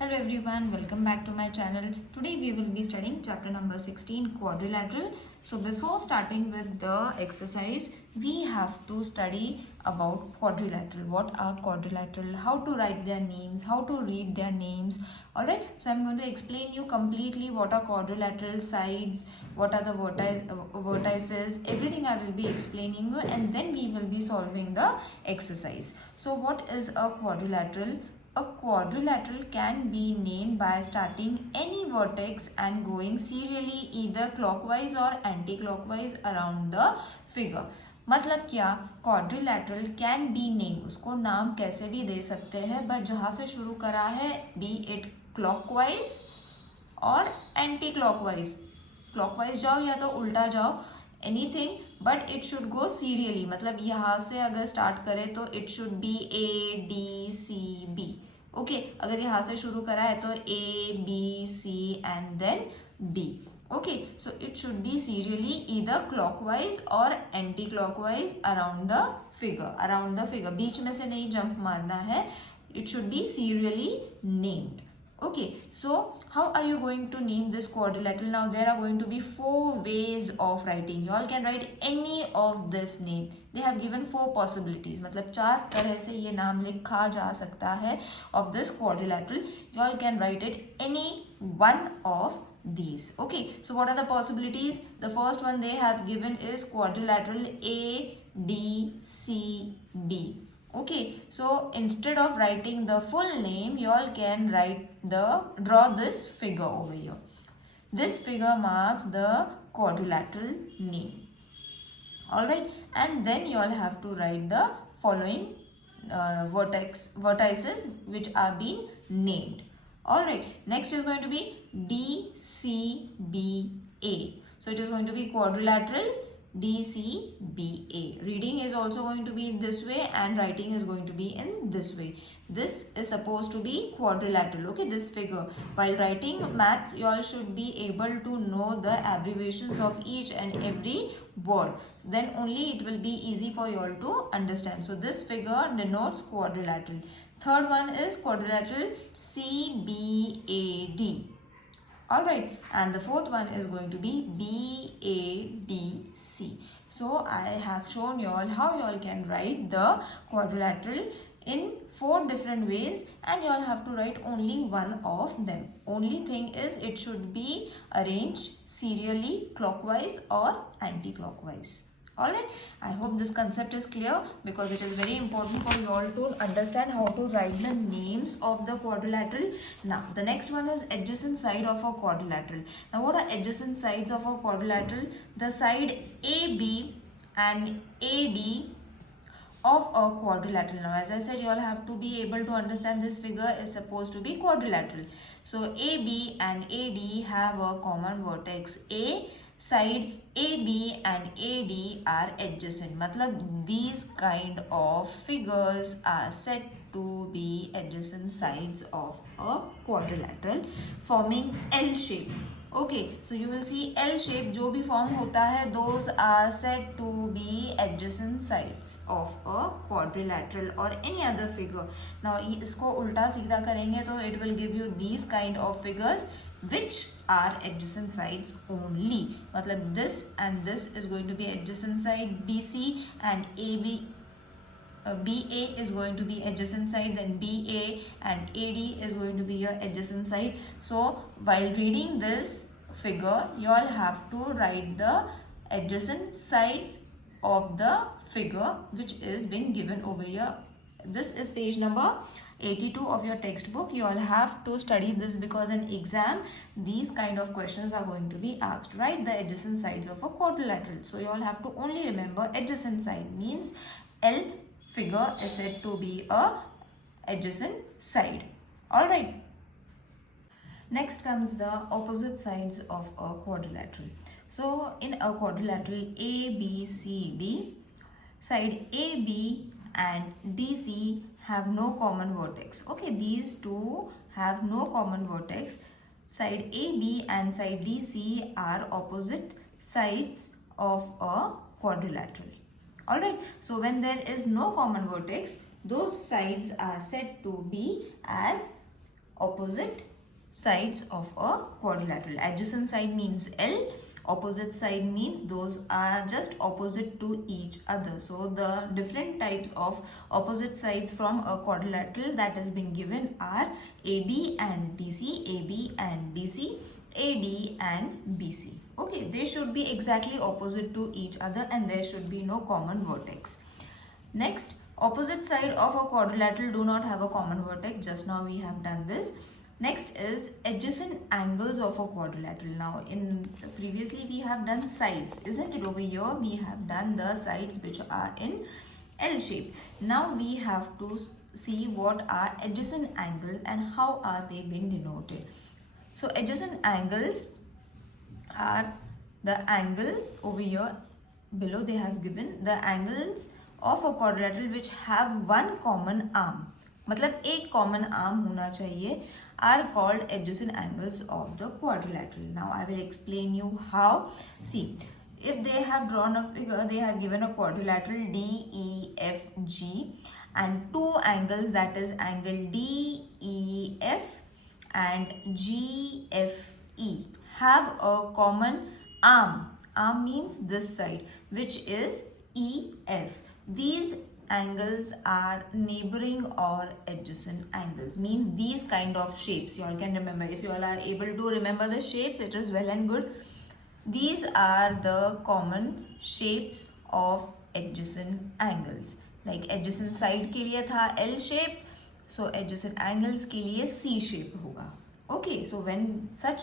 Hello everyone, welcome back to my channel. Today we will be studying chapter number 16, quadrilateral. So before starting with the exercise, we have to study about quadrilateral. What are quadrilateral? How to write their names? How to read their names? Alright, so I'm going to explain you completely what are quadrilateral sides, what are the vertices, everything I will be explaining you, and then we will be solving the exercise. So what is a quadrilateral? A quadrilateral can be named by starting any vertex and going serially either clockwise or anti-clockwise around the figure. मतलब क्या, quadrilateral can be name, उसको नाम कैसे भी दे सकते हैं, but जहाँ से शुरू करा है be it clockwise or anti clockwise, clockwise जाओ या तो उल्टा जाओ, anything, but it should go serially. मतलब यहाँ से अगर स्टार्ट करें तो it should be A D C B. Okay, अगर यहाँ से शुरू करा है तो A B C and then D. Okay, so it should be serially either clockwise or anti clockwise around the figure. बीच में से नहीं जंप मारना है. It should be serially named. Okay, so how are you going to name this quadrilateral? Now there are going to be 4 ways of writing. You all can write any of this name. They have given 4 possibilities. मतलब 4 तरह से ये नाम लिखा जा सकता है of this quadrilateral. You all can write it any one of these. Okay, so what are the possibilities? The first one they have given is quadrilateral ADCB. Okay, so instead of writing the full name, you all can draw this figure over here. This figure marks the quadrilateral name. Alright, and then you all have to write the following vertices which are being named. Alright, next is going to be DCBA. So it is going to be quadrilateral DCBA. Reading is also going to be this way and writing is going to be in this way. This is supposed to be quadrilateral. Okay, this figure. While writing maths, you all should be able to know the abbreviations of each and every word. So then only it will be easy for you all to understand. So this figure denotes quadrilateral. Third one is quadrilateral CBAD. Alright, and the fourth one is going to be BADC. So I have shown you all how you all can write the quadrilateral in 4 different ways, and you all have to write only one of them. Only thing is it should be arranged serially clockwise or anti-clockwise. Alright, I hope this concept is clear because it is very important for you all to understand how to write the names of the quadrilateral. Now, the next one is adjacent side of a quadrilateral. Now, what are adjacent sides of a quadrilateral? The side AB and AD of a quadrilateral. Now, as I said, you all have to be able to understand this figure is supposed to be quadrilateral. So, AB and AD have a common vertex A. Side AB and AD are adjacent. मतलब these kind of figures are said to be adjacent sides of a quadrilateral forming L shape. Okay, so you will see L shape जो भी form होता है, those are said to be adjacent sides of a quadrilateral or any other figure. Now इसको उल्टा सीधा करेंगे तो it will give you these kind of figures which are adjacent sides only. मतलब this and this is going to be adjacent side BC, and AB BA is going to be adjacent side, then BA and AD is going to be your adjacent side. So while reading this figure, you all have to write the adjacent sides of the figure which is being given over here. This is page number 82 of your textbook. You all have to study this because in exam these kind of questions are going to be asked. Write the adjacent sides of a quadrilateral. So you all have to only remember adjacent side means L figure is said to be a adjacent side. Alright. Next comes the opposite sides of a quadrilateral. So in a quadrilateral ABCD, side AB and DC have no common vertex. Okay, these two have no common vertex. Side AB and side DC are opposite sides of a quadrilateral. Alright, so when there is no common vertex, those sides are said to be as opposite sides of a quadrilateral. Adjacent side means L, opposite side means those are just opposite to each other. So the different types of opposite sides from a quadrilateral that has been given are AB and DC, AB and DC, AD and BC. Okay, they should be exactly opposite to each other and there should be no common vertex. Next, opposite side of a quadrilateral do not have a common vertex. Just now we have done this. Next is adjacent angles of a quadrilateral. Now in previously we have done sides, isn't it? Over here we have done the sides which are in L shape. Now we have to see what are adjacent angles and how are they being denoted. So adjacent angles are the angles over here below. They have given the angles of a quadrilateral which have one common arm. मतलब एक common arm होना चाहिए, are called adjacent angles of the quadrilateral. Now I will explain you how. See, if they have drawn a figure, they have given a quadrilateral DEFG and two angles, that is angle DEF and GFE, have a common arm. Arm means this side, which is EF. These angles are neighboring or adjacent angles, means these kind of shapes you all can remember. If you all are able to remember the shapes, it is well and good. These are the common shapes of adjacent angles. Like adjacent side के लिए था L shape, so adjacent angles के लिए C shape होगा. Okay, so when such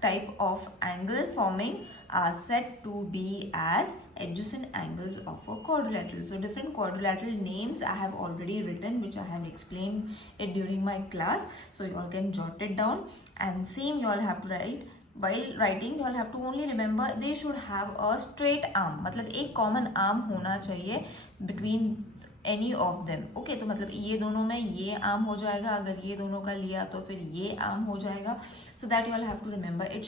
type of angle forming are said to be as adjacent angles of a quadrilateral. So different quadrilateral names I have already written, which I have explained it during my class, so you all can jot it down. And same you all have to write. While writing you all have to only remember they should have a straight arm, मतलब एक common arm होना चाहिए between any of them. Okay, तो मतलब ये दोनों में ये आर्म हो जाएगा, अगर ये दोनों का लिया तो फिर ये आर्म हो जाएगा. So that you all have to remember. It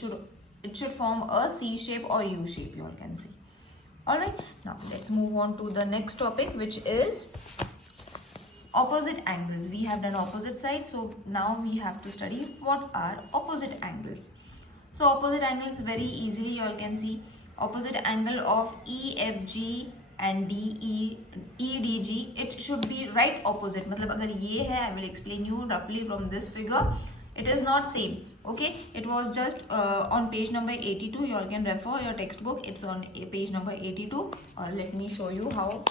should form a C shape or U shape, you all can see. Alright, now let's move on to the next topic, which is opposite angles. We have done opposite sides, so now we have to study what are opposite angles. So opposite angles very easily you all can see. Opposite angle of EFG and EDG, it should be right opposite. मतलब अगर ये है, I will explain you roughly from this figure. It is not same. Okay, it was just on page number 82. You all can refer your textbook. It's on page number 82. Or let me show you how.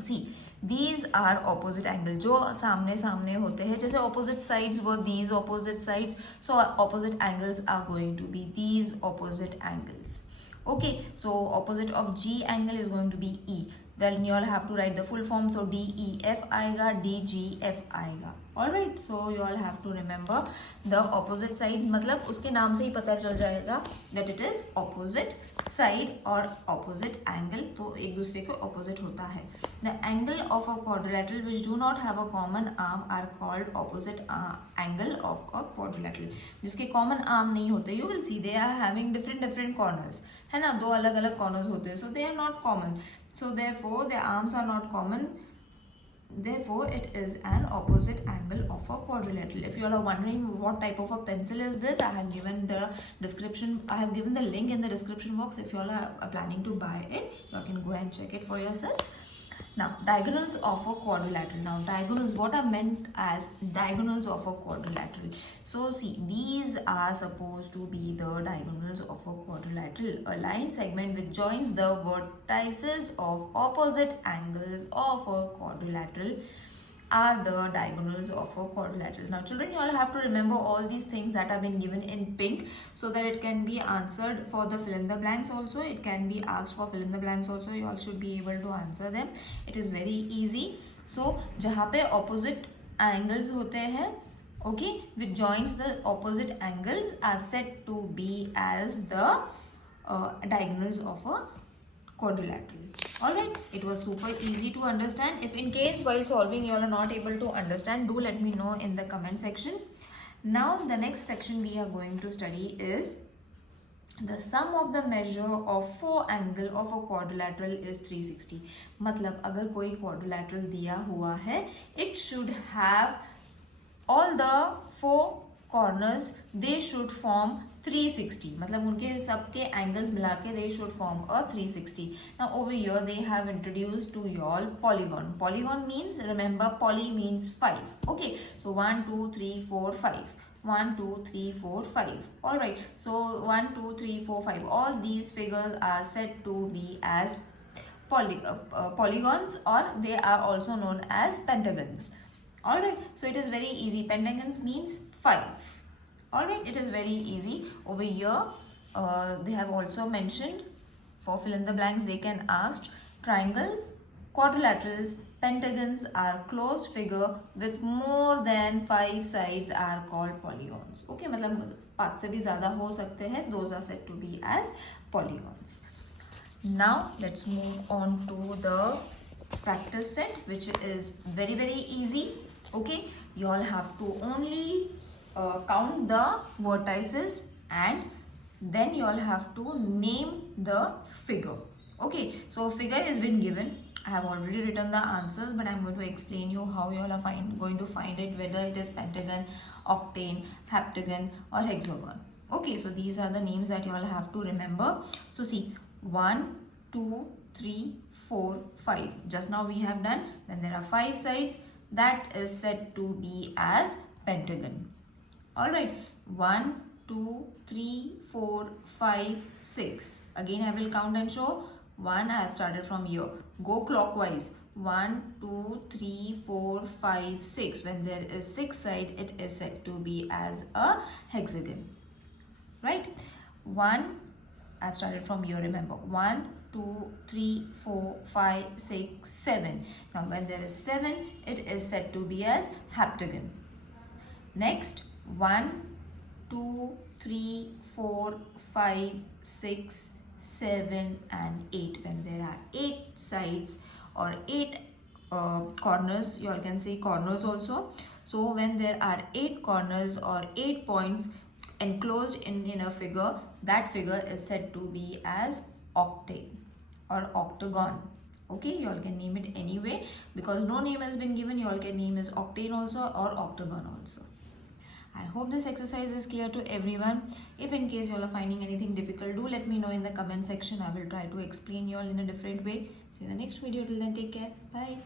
See, these are opposite angle जो सामने सामने होते हैं. जैसे opposite sides were these opposite sides, so opposite angles are going to be these opposite angles. Okay, so opposite of G angle is going to be E. Well, you all have to write the full form. So DEF आएगा, DGF आएगा. Alright, so you all have to remember the opposite side. मतलब उसके नाम से ही पता चल जाएगा that it is opposite side और opposite angle. तो एक दूसरे के opposite होता है. The angle of a quadrilateral which do not have a common arm are called opposite angle of a quadrilateral. जिसके common arm नहीं होते, you will see they are having different corners. है ना, दो अलग अलग corners होते हैं, so they are not common. So therefore their arms are not common. Therefore it is an opposite angle of a quadrilateral. If you all are wondering what type of a pencil is this, I have given the description. I have given the link in the description box. If you all are planning to buy it, you all can go and check it for yourself. Now, diagonals of a quadrilateral. Now, diagonals, what are meant as diagonals of a quadrilateral? So, see, these are supposed to be the diagonals of a quadrilateral. A line segment which joins the vertices of opposite angles of a quadrilateral are the diagonals of a quadrilateral. Now, children, you all have to remember all these things that have been given in pink so that it can be answered for the fill in the blanks also. It can be asked for fill in the blanks also. You all should be able to answer them. It is very easy. So, जहाँ पे opposite angles होते हैं, okay, which joins the opposite angles are said to be as the diagonals of a quadrilateral. Alright, it was super easy to understand. If in case while solving you all are not able to understand, do let me know in the comment section. Now the next section we are going to study is the sum of the measure of four angle of a quadrilateral is 360. मतलब अगर कोई quadrilateral दिया हुआ है, it should have all the 4 corners they should form 360, मतलब उनके सबके angles मिला के they should form a 360. Now over here they have introduced to y'all polygon. Polygon means, remember, poly means 5. Okay, so 1 2 3 4 5, 1 2 3 4 5. All right, so 1 2 3 4 5, all these figures are said to be as polygons, or they are also known as pentagons. Alright, so it is very easy. Pentagons means 5. Alright, it is very easy. Over here, they have also mentioned, for fill in the blanks, they can ask triangles, quadrilaterals, pentagons are closed figure with more than 5 sides are called polygons. Okay, मतलब 5 से भी ज़्यादा हो सकते हैं. Those are said to be as polygons. Now, let's move on to the practice set, which is very easy. Okay, you all have to only count the vertices and then you all have to name the figure. Okay, so figure has been given. I have already written the answers, but I'm going to explain you how you all are going to find it, whether it is pentagon, octane, heptagon or hexagon. Okay, so these are the names that you all have to remember. So see, 1 2 3 4 5. Just now we have done, when there are 5 sides, that is said to be as pentagon. Alright, 1 2 3 4 5 6. Again I will count and show. 1, I have started from here. Go clockwise. 1 2 3 4 5 6. When there is 6 side, it is said to be as a hexagon. Right? 1, I have started from here, remember. 1 2 3 4 5 6 7. Now when there is 7, it is said to be as heptagon. Next, 1 2 3 4 5 6 7 and 8. When there are 8 sides or 8 corners, you all can say corners also. So when there are 8 corners or 8 points enclosed in a figure, that figure is said to be as octane or octagon. Okay, you all can name it anyway, because no name has been given. You all can name as octane also or octagon also. I hope this exercise is clear to everyone. If in case you all are finding anything difficult, do let me know in the comment section. I will try to explain you all in a different way. See you in the next video. Till then, take care. Bye.